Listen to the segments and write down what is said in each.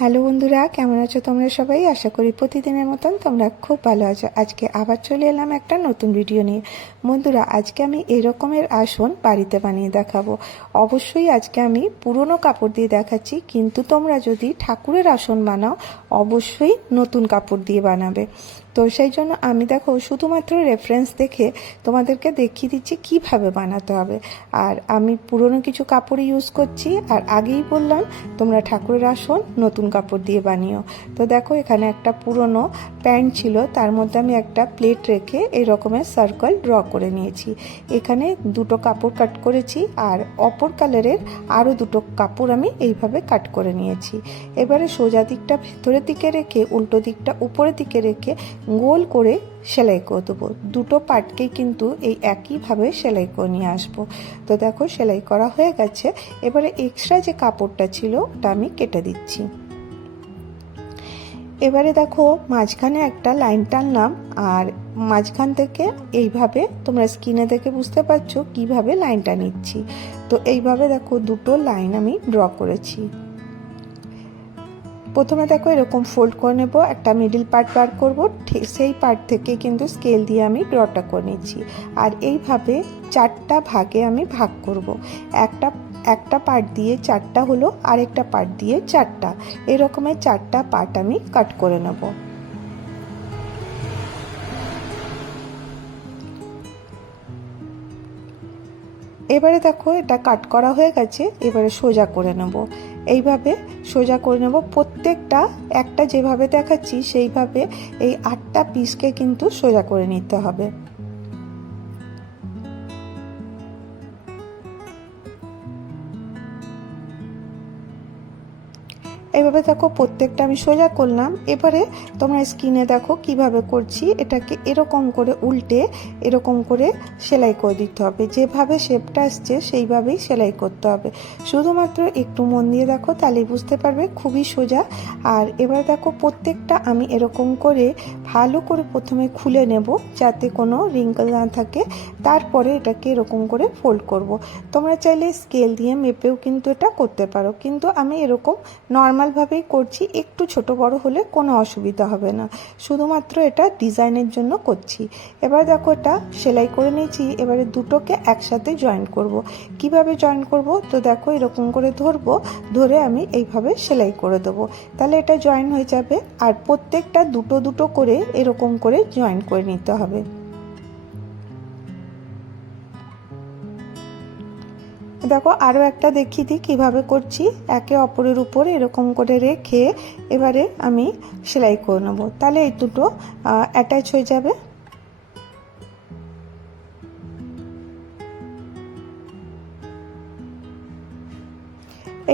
Hello বন্ধুরা, কেমন আছো তোমরা সবাই? আশা করি প্রতিদিনের মতন তোমরা খুব ভালো আছো। আজকে আবার চলে এলাম একটা নতুন ভিডিও নিয়ে। বন্ধুরা, আজকে আমি এই রকমের আসন বাড়িতে বানিয়ে দেখাবো। অবশ্যই আজকে আমি পুরনো কাপড় দিয়ে দেখাচ্ছি, কিন্তু তোমরা যদি ঠাকুরের আসন বানাও অবশ্যই নতুন কাপড় দিয়ে বানাবে। তো সেই জন্য আমি দেখো শুধুমাত্র রেফারেন্স দেখে তোমাদেরকে দেখিয়ে দিচ্ছি কিভাবে বানাতে হবে। আর আমি পুরনো কিছু কাপড় ইউজ করছি, আর আগেই বললাম তোমরা ঠাকুরের আসন নতুন কাপড় দিয়ে বানিও। তো দেখো এখানে একটা পুরনো প্যান্ট ছিল, তার মধ্যে আমি একটা প্লেট রেখে এই রকমের সার্কেল ড্র করে নিয়েছি। এখানে দুটো কাপড় কাট করেছি, আর অপর কালারের আরও দুটো কাপড় আমি এইভাবে কাট করে নিয়েছি। এবারে সোজা দিকটা ভেতরের দিকে রেখে উল্টো দিকটা উপরের দিকে রেখে গোল করে সেলাই করে দেবো। দুটো পার্টকেই কিন্তু এই একইভাবে সেলাই করে নিয়ে আসবো। তো দেখো সেলাই করা হয়ে গেছে। এবারে এক্সট্রা যে কাপড়টা ছিল ওটা আমি কেটে দিচ্ছি। এবারে দেখো মাঝখানে একটা লাইন টানলাম, আর মাঝখান থেকে এইভাবে তোমরা স্ক্রিনে দেখে বুঝতে পারছো কিভাবে লাইনটা নিচ্ছি। তো এইভাবে দেখো দুটো লাইন আমি ড্র করেছি। প্রথমে দেখো এরকম ফোল্ড করে নেব, একটা মিডিল পার্ট বার করব, ঠিক সেই পার্ট থেকে কিন্তু স্কেল দিয়ে আমি ড্রটা করে নিচ্ছি। আর এইভাবে চারটা ভাগে আমি ভাগ করব। একটা পার্ট দিয়ে চারটা হলো, আরেকটা পার্ট দিয়ে চারটা, এরকমের চারটা পার্ট আমি কাট করে নেব। এবারে দেখো এটা কাট করা হয়ে গেছে। এবারে সোজা করে নেব, এইভাবে সোজা করে নেব। প্রত্যেকটা একটা যেভাবে দেখাচ্ছি সেইভাবে এই 8টা পিসকে কিন্তু সোজা করে নিতে হবে। এইভাবে দেখো প্রত্যেকটা আমি সোজা করলাম। এবারে তোমরা স্ক্রিনে দেখো কিভাবে করছি। এটাকে এরকম করে উল্টে এরকম করে সেলাই করে দিতে হবে। যেভাবে শেপটা আসছে সেইভাবেই সেলাই করতে হবে। শুধুমাত্র একটু মন দিয়ে দেখো, তাহলেই বুঝতে পারবে খুবই সোজা। আর এবার দেখো প্রত্যেকটা আমি এরকম করে ভালো করে প্রথমে খুলে নেব, যাতে কোনো রিঙ্কেল না থাকে। তারপরে এটাকে এরকম করে ফোল্ড করব। তোমরা চাইলে স্কেল দিয়ে মেপেও কিন্তু এটা করতে পারো, কিন্তু আমি এরকম নর্মালভাবেই করছি। একটু ছোট বড় হলে কোনো অসুবিধা হবে না, শুধুমাত্র এটা ডিজাইনের জন্য করছি। এবার দেখো এটা সেলাই করে নিয়েছি। এবারে দুটোকে একসাথে জয়েন করব। কিভাবে জয়েন করব? তো দেখো এরকম করে ধরবো, ধরে আমি এইভাবে সেলাই করে দেবো, তাহলে এটা জয়েন হয়ে যাবে। আর প্রত্যেকটা দুটো দুটো করে এরকম করে জয়েন করে নিতে হবে। দেখো আরও একটা দেখিয়ে দিই কীভাবে করছি। একে অপরের উপর এরকম করে রেখে এবারে আমি সেলাই করে নেবো, তাহলে এই দুটো অ্যাটাচ হয়ে যাবে।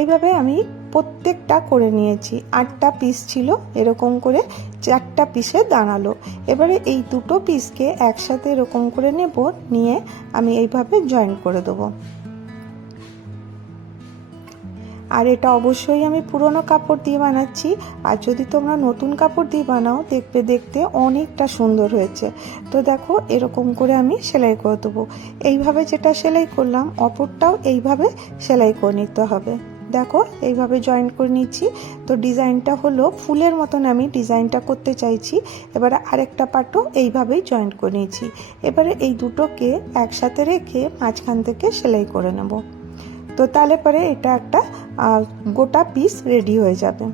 এইভাবে আমি প্রত্যেকটা করে নিয়েছি। 8টা পিস ছিল, এরকম করে 4টা পিসে দাঁড়ালো। এবারে এই দুটো পিসকে একসাথে এরকম করে নেব, নিয়ে আমি এইভাবে জয়েন করে দেবো। আর এটা অবশ্যই আমি পুরনো কাপড় দিয়ে বানাচ্ছি। আর যদি তোমরা নতুন কাপড় দিয়ে বানাও দেখবে দেখতে অনেকটা সুন্দর হয়েছে। তো দেখো এরকম করে আমি সেলাই করে দেবো। এইভাবে যেটা সেলাই করলাম অপরটাও এইভাবে সেলাই করে নিতে হবে। দেখো এইভাবে জয়েন করে নিচ্ছি। তো ডিজাইনটা হলো ফুলের মতন আমি ডিজাইনটা করতে চাইছি। এবারে আরেকটা পার্টও এইভাবেই জয়েন করে নিয়েছি। এবারে এই দুটোকে একসাথে রেখে মাঝখান থেকে সেলাই করে নেব। তো তাহলে পরে এটা একটা গোটা পিস রেডি হয়ে যাবে।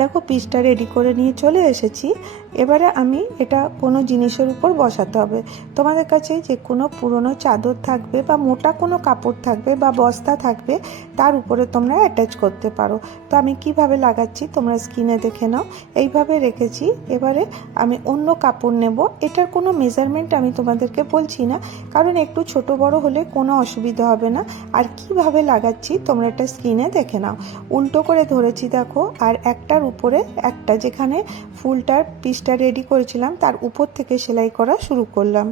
দেখো পিসটা রেডি করে নিয়ে চলে এসেছি। এবারে আমি এটা কোনো জিনিসের উপর বসাতে হবে। তোমাদের কাছে যে কোনো পুরনো চাদর থাকবে বা মোটা কোনো কাপড় থাকবে বা বস্তা থাকবে, তার উপরে তোমরা অ্যাটাচ করতে পারো। তো আমি কিভাবে লাগাচ্ছি তোমরা স্ক্রিনে দেখে নাও। এইভাবে রেখেছি। এবারে আমি অন্য কাপড় নেব। এটার কোনো মেজারমেন্ট আমি তোমাদেরকে বলছি না, কারণ একটু ছোট বড় হলে কোনো অসুবিধা হবে না। আর কিভাবে লাগাচ্ছি তোমরা এটা স্ক্রিনে দেখে নাও। উল্টো করে ধরেছি দেখো, আর একটার উপরে একটা, যেখানে ফুলটার পিসটা রেডি করেছিলাম তার উপর থেকে সেলাই করা শুরু করলাম।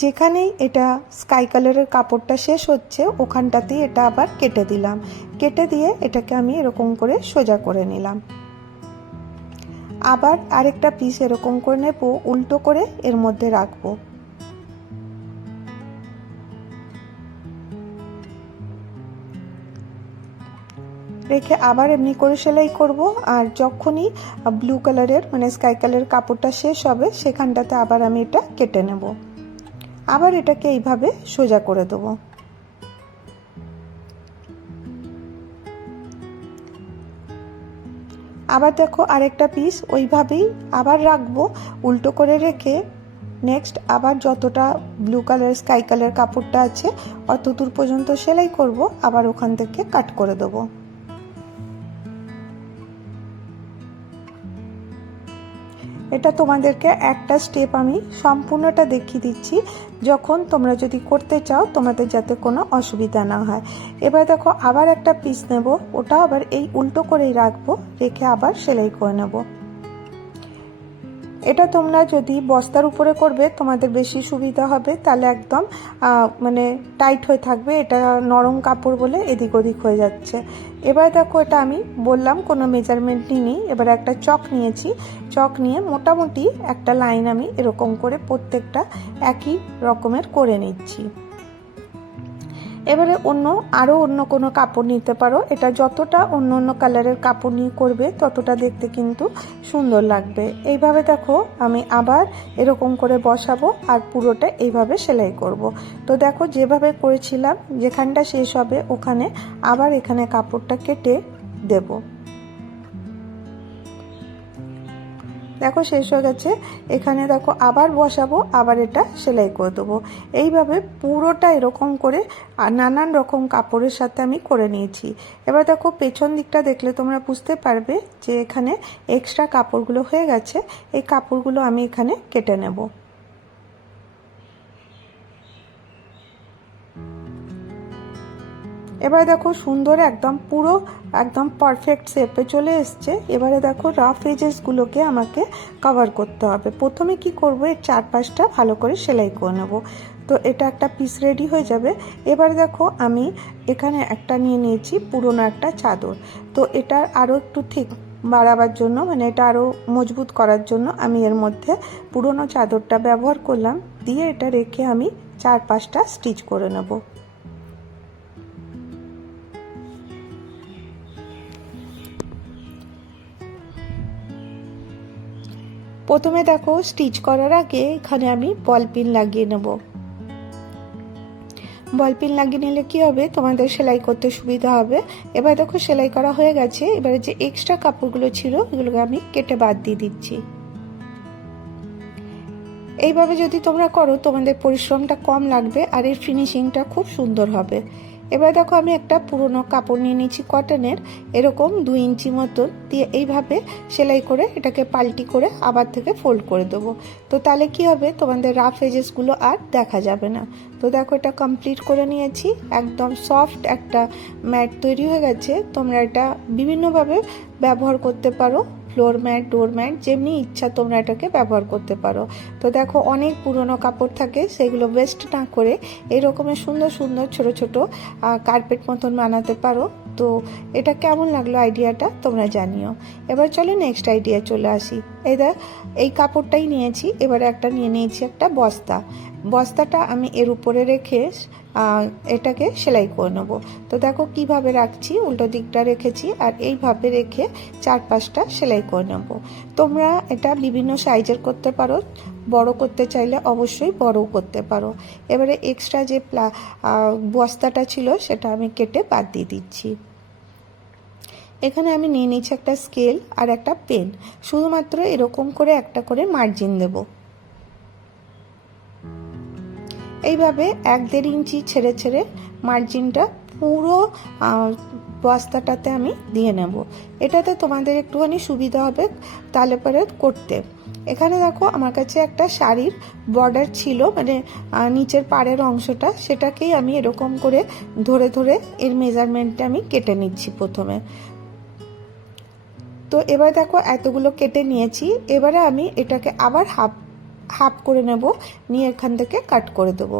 যেখানেই এটা স্কাই কালারের কাপড়টা শেষ হচ্ছে ওখানটাতেই এটা আবার কেটে দিলাম। কেটে দিয়ে এটাকে আমি এরকম করে সোজা করে নিলাম। আবার আরেকটা পিস এরকম করে নেব, উল্টো করে এর মধ্যে রাখবো। রেখে আবার এমনি করে সেলাই করব। আর যখনই ব্লু কালারের মানে স্কাই কালারের কাপড়টা শেষ হবে সেখানটাতে আবার আমি এটা কেটে নেব। আবার এটাকে এইভাবে সোজা করে দেবো। আবার দেখো আরেকটা পিস ওইভাবেই আবার রাখবো, উল্টো করে রেখে নেক্সট আবার যতটা ব্লু কালার স্কাই কালার কাপড়টা আছে অত দূর পর্যন্ত সেলাই করব, আবার ওখান থেকে কাট করে দেবো। এটা তোমাদেরকে একটা স্টেপ আমি সম্পূর্ণটা দেখিয়ে দিচ্ছি, যখন তোমরা যদি করতে চাও তোমাদের যাতে কোনো অসুবিধা না হয়। এবার দেখো আবার একটা পিস নেব, ওটা আবার এই উল্টো করেই রাখবো, রেখে আবার সেলাই করে নেব। এটা তোমরা যদি বস্তার উপরে করবে তোমাদের বেশি সুবিধা হবে, তাহলে একদম মানে টাইট হয়ে থাকবে, এটা নরম কাপড় বলে এদিক ওদিক হয়ে যাচ্ছে। এবার দেখো এটা আমি বললাম কোনো মেজারমেন্ট নিই, এবার একটা চক নিয়েছি, চক নিয়ে মোটামুটি একটা লাইন আমি এরকম করে প্রত্যেকটা একই রকমের করে নিচ্ছি। এবারে অন্য কোনো কাপড় নিতে পারো, এটা যতটা অন্য অন্য কালারের কাপড় নিয়ে করবে ততটা দেখতে কিন্তু সুন্দর লাগবে। এইভাবে দেখো আমি আবার এরকম করে বসাবো আর পুরোটা এইভাবে সেলাই করব। তো দেখো যেভাবে করেছিলাম যেখানটা শেষ হবে ওখানে আবার এখানে কাপড়টা কেটে দেব। দেখো শেষ হয়ে গেছে, এখানে দেখো আবার বসাবো, আবার এটা সেলাই করে দেবো। এইভাবে পুরোটা এরকম করে নানান রকম কাপড়ের সাথে আমি করে নিয়েছি। এবার দেখো পেছন দিকটা দেখলে তোমরা বুঝতে পারবে যে এখানে এক্সট্রা কাপড়গুলো হয়ে গেছে, এই কাপড়গুলো আমি এখানে কেটে নেব। এবারে দেখো সুন্দর একদম পুরো একদম পারফেক্ট শেপে চলে এসছে। এবারে দেখো রাফ এজেসগুলোকে আমাকে কভার করতে হবে। প্রথমে কি করব, এর চারপাশটা ভালো করে সেলাই করে নেব। তো এটা একটা পিস রেডি হয়ে যাবে। এবার দেখো আমি এখানে একটা নিয়ে নিয়েছি পুরনো একটা চাদর, তো এটা আরও একটু ঠিক বাড়াবার জন্য মানে এটা আরও মজবুত করার জন্য আমি এর মধ্যে পুরনো চাদরটা ব্যবহার করলাম, দিয়ে এটা রেখে আমি চারপাশটা স্টিচ করে নেব। প্রথমে দেখো স্টিচ করার আগে এখানে আমি বল পিন লাগিয়ে নেব। বল পিন লাগিয়ে নিলে কি হবে, তোমাদের সেলাই করতে সুবিধা হবে। এবার দেখো সেলাই করা হয়ে গেছে, এবারে যে এক্সট্রা কাপড়গুলো ছিল এগুলোকে আমি কেটে বাদ দিয়ে দিচ্ছি। এইভাবে যদি তোমরা করো তোমাদের পরিশ্রমটা কম লাগবে আর এর ফিনিশিংটা খুব সুন্দর হবে। এবার দেখো আমি একটা পুরনো কাপড় নিয়ে নিয়েছি কটনের, এরকম 2 ইঞ্চি মতন দিয়ে এইভাবে সেলাই করে এটাকে পাল্টি করে আবার থেকে ফোল্ড করে দেবো। তো তাহলে কি হবে, তোমাদের রাফ এজেসগুলো আর দেখা যাবে না। তো দেখো এটা কমপ্লিট করে নিয়েছি, একদম সফট একটা ম্যাট তৈরি হয়ে গেছে। তোমরা এটা বিভিন্নভাবে ব্যবহার করতে পারো, ফ্লোর ম্যাট, ডোর ম্যাট, যেমনি ইচ্ছা তোমরা এটাকে ব্যবহার করতে পারো। তো দেখো অনেক পুরনো কাপড় থাকে, সেগুলো ওয়েস্ট না করে এরকমের সুন্দর সুন্দর ছোট ছোট কার্পেট মতন বানাতে পারো। তো এটা কেমন লাগলো আইডিয়াটা তোমরা জানিও। এবার চলো নেক্সট আইডিয়া চলে আসি। এই কাপড়টাই নিয়েছি, এবারে একটা নিয়ে নিয়েছি একটা বস্তা। বস্তাটা আমি এর উপরে রেখে এটাকে সেলাই করে নেব। তো দেখো কিভাবে রাখছি, উল্টো দিকটা রেখেছি আর এইভাবে রেখে চারপাশটা সেলাই করে নেব। তোমরা এটা বিভিন্ন সাইজের করতে পারো, বড় করতে চাইলে অবশ্যই বড়ও করতে পারো। এবারে এক্সট্রা যে বস্তাটা ছিল সেটা আমি কেটে বাদ দিয়ে দিচ্ছি। এখানে আমি নিয়ে নিচ্ছি একটা স্কেল আর একটা পেন, শুধুমাত্র এরকম করে একটা করে মার্জিন দেব। এইভাবে 1-1.5 ইঞ্চি ছেড়ে ছেড়ে মার্জিনটা পুরো বস্তাটাতে আমি দিয়ে নেব। এটাতে তোমাদের একটুখানি সুবিধা হবে তাহলে পরে করতে। এখানে দেখো আমার কাছে একটা শাড়ির বর্ডার ছিল, মানে নিচের পাড়ের অংশটা, সেটাকেই আমি এরকম করে ধরে ধরে এর মেজারমেন্টটা আমি কেটে নিচ্ছি প্রথমে। তো এবার দেখো এতগুলো কেটে নিয়েছি, এবারে আমি এটাকে আবার হাফ করে নেব, নিয়ে এখান থেকে কাট করে দেব।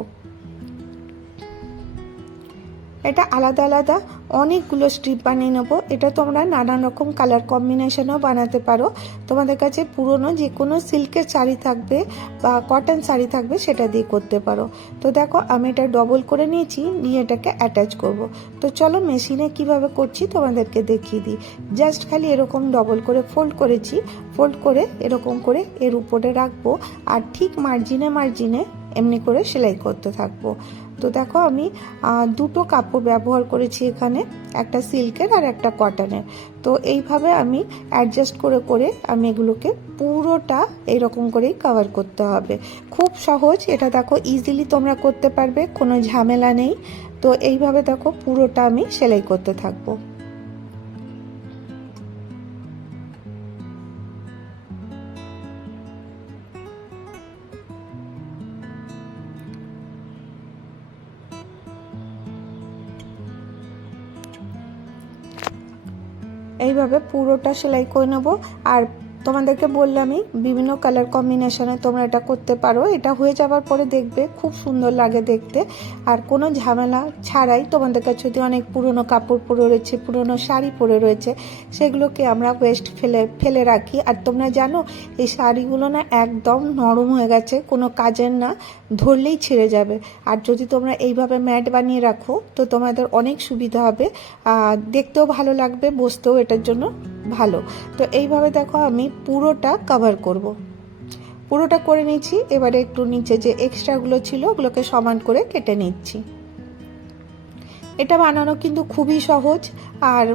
এটা আলাদা আলাদা অনেকগুলো স্ট্রিপ বানিয়ে নেবো। এটা তোমরা নানান রকম কালার কম্বিনেশনও বানাতে পারো। তোমাদের কাছে পুরনো যে কোনো সিল্কের শাড়ি থাকবে বা কটন শাড়ি থাকবে সেটা দিয়ে করতে পারো। তো দেখো আমি এটা ডবল করে নিয়েছি, নিয়ে এটাকে অ্যাটাচ করব। তো চলো মেশিনে কিভাবে করছি তোমাদেরকে দেখিয়ে দিই। জাস্ট খালি এরকম ডবল করে ফোল্ড করেছি, ফোল্ড করে এরকম করে এর উপরে রাখবো আর ঠিক মার্জিনে এমনি করে সেলাই করতে থাকবো। তো দেখো আমি দুটো কাপড় ব্যবহার করেছি এখানে, একটা সিল্কের আর একটা কটনের। তো এইভাবে আমি অ্যাডজাস্ট করে করে আমি এগুলোকে পুরোটা এইরকম করেই কভার করতে হবে। খুব সহজ এটা, দেখো ইজিলি তোমরা করতে পারবে, কোনো ঝামেলা নেই। তো এইভাবে দেখো পুরোটা আমি সেলাই করতে থাকবো। এইভাবে পুরোটা সেলাই করে নেব। আর তোমাদেরকে বললামই বিভিন্ন কালার কম্বিনেশনে তোমরা এটা করতে পারো। এটা হয়ে যাওয়ার পরে দেখবে খুব সুন্দর লাগে দেখতে, আর কোনো ঝামেলা ছাড়াই। তোমাদের কাছে যদি অনেক পুরনো কাপড় পরে রয়েছে, পুরনো শাড়ি পরে রয়েছে, সেগুলোকে আমরা ওয়েস্ট ফেলে রাখি। আর তোমরা জানো এই শাড়িগুলো না একদম নরম হয়ে গেছে, কোনো কাজের না, ধরলেই ছিঁড়ে যাবে। আর যদি তোমরা এইভাবে ম্যাট বানিয়ে রাখো তো তোমাদের অনেক সুবিধা হবে, দেখতেও ভালো লাগবে, বসতেও এটার জন্য ভালো। তো এইভাবে দেখো আমি পুরোটা কভার করব। পুরোটা করে নিচ্ছি। এবারে একটু নিচে যে এক্সট্রাগুলো ছিল ওগুলোকে সমান করে কেটে নিচ্ছি। এটা বানানো কিন্তু খুবই সহজ, আর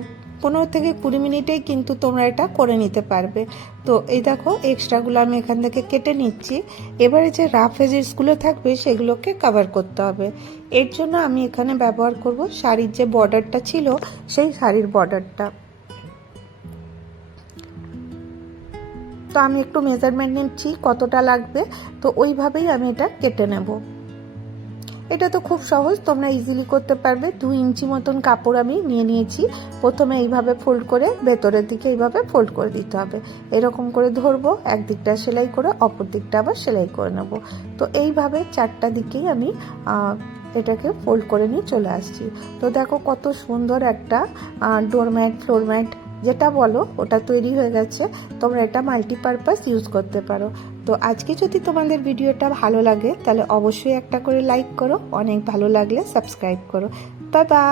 15 থেকে 20 মিনিটেই কিন্তু তোমরা এটা করে নিতে পারবে। তো এই দেখো এক্সট্রাগুলো আমি এখান থেকে কেটে নিচ্ছি। এবারে যে রাফ এজেসগুলো থাকবে সেগুলোকে কভার করতে হবে। এর জন্য আমি এখানে ব্যবহার করব শাড়ির যে বর্ডারটা ছিল সেই শাড়ির বর্ডারটা। তো আমি একটু মেজারমেন্ট নিচ্ছি কতটা লাগবে, তো ওইভাবেই আমি এটা কেটে নেব। এটা তো খুব সহজ, তোমরা ইজিলি করতে পারবে। 2 ইঞ্চি মতন কাপড় আমি নিয়ে নিয়েছি। প্রথমে এইভাবে ফোল্ড করে ভেতরের দিকে এইভাবে ফোল্ড করে দিতে হবে। এরকম করে ধরবো, একদিকটা সেলাই করে অপর দিকটা আবার সেলাই করে নেব। তো এইভাবে 4টা দিকেই আমি এটাকে ফোল্ড করে নিয়ে চলে আসছি। তো দেখো কত সুন্দর একটা ডোরম্যাট, ফ্লোরম্যাট যেটা বলো ওটা তৈরি হয়ে গেছে। তোমরা এটা মাল্টিপারপাস ইউজ করতে পারো। তো আজকে যদি তোমাদের ভিডিওটা ভালো লাগে তাহলে অবশ্যই একটা করে লাইক করো, অনেক ভালো লাগলে সাবস্ক্রাইব করো। Bye bye.